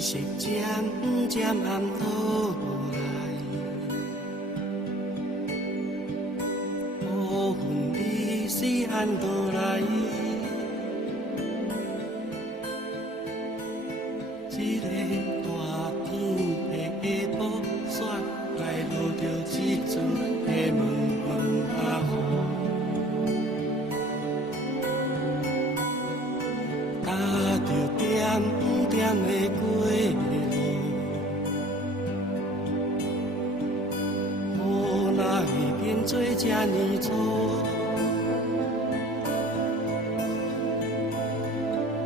色渐渐暗落来，乌云离是暗倒来，一个大天的下晡雪来落着这阵的蒙蒙啊雨，踏着点点的过路，雨哪会变做这呢粗？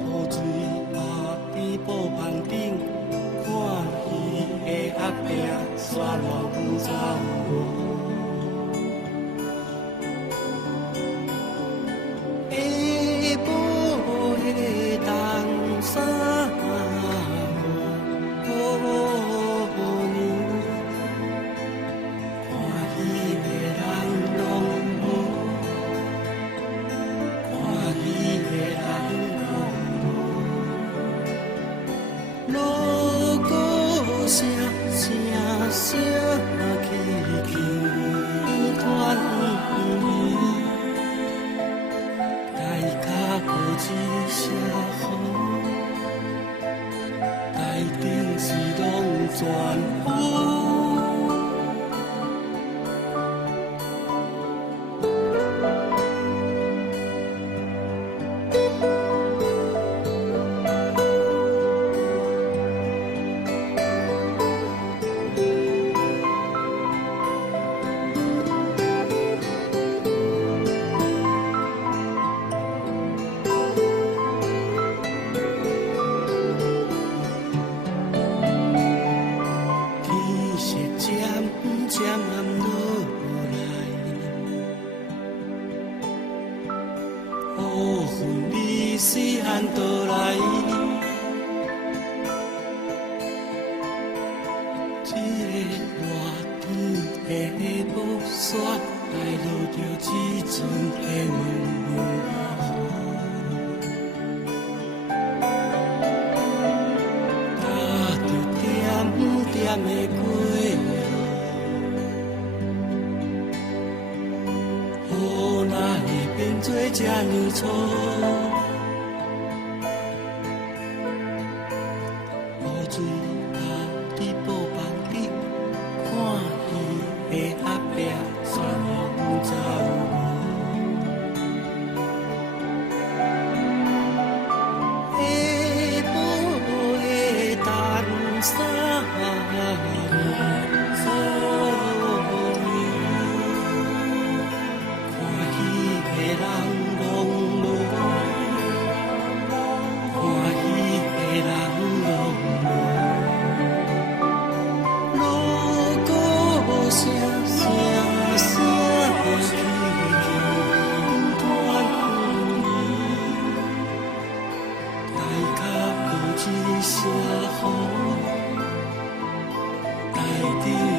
雨水打伫布棚顶，看鱼的鸭饼沙浪走路。下定是拢全有。渐暗落来，乌云离是暗倒来，这个热天的下晡雪来落着这阵的蒙蒙雨，踏着点点的过路。雨哪会变做这呢粗？雨水打伫布棚顶，看鱼的鸭饼沙浪走下晡的淡沙。下雨，大地。